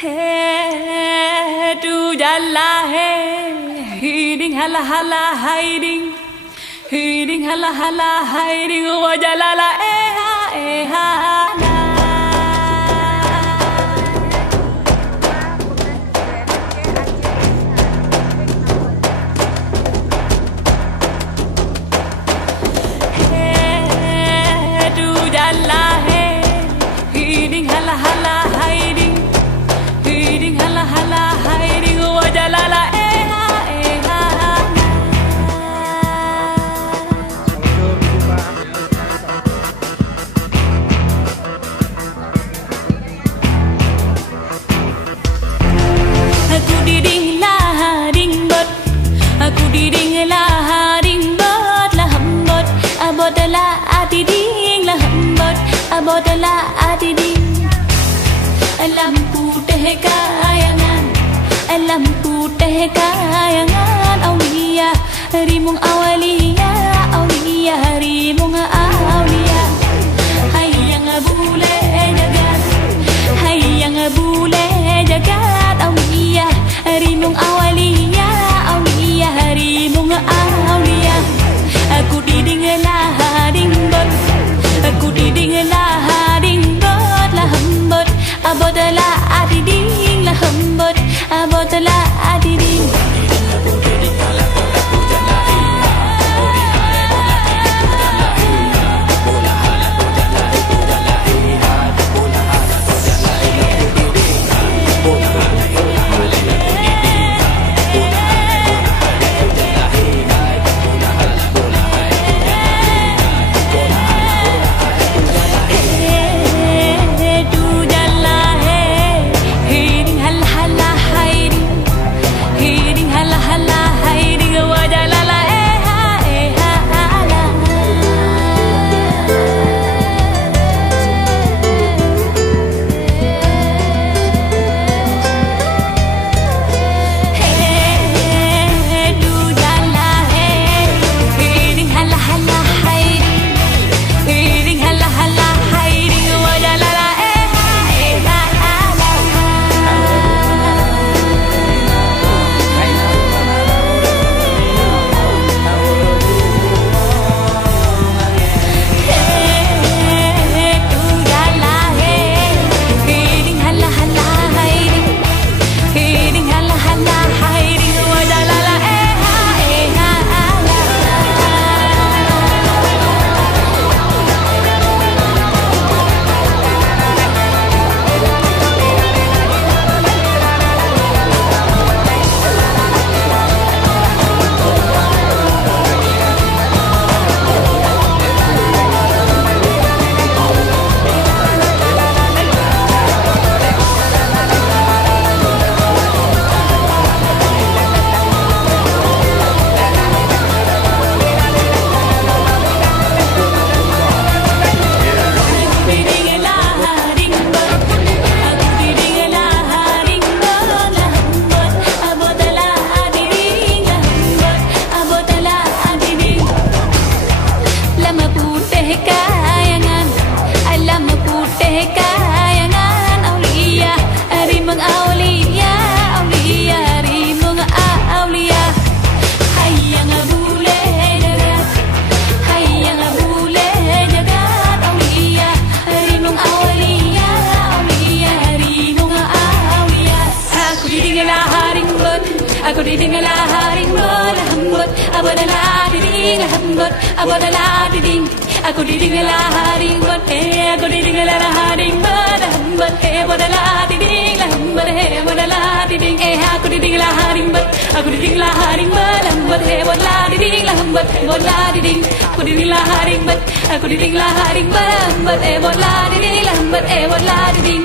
Hey, tu jalla hey, hiding hala hala hiding, hiding hala hala hiding, wajalala ha la. Hey, tu jalla hey, hiding hala hala hiding. Hala hala hiding wajalala aku diding lah ding bot, aku diding lah ding bot lah hambot abot lah adiding lah hambot abot lah adiding lampu teh kayangan, lampu teh kayangan aulia rimung awalia aulia rimung aulia hayang bule jagat hayang bule jagat aulia rimung awalia aulia rimung aulia aku diding lah ding bot, aku diding lah ding bot lah hambot abot lah adiding lah hambot abot lah adiding aku diding lah haring bot hambot abot lah diding hambot abot lah diding aku diding lah haring bot aku diding lah haring bot hambot abot lah diding hambot abot lah diding aku diding lah haring bot aku diding lah haring bot hambot abot lah diding hambot abot lah diding aku diding lah haring bot aku diding lah haring bot hambot abot lah diding hambot abot lah diding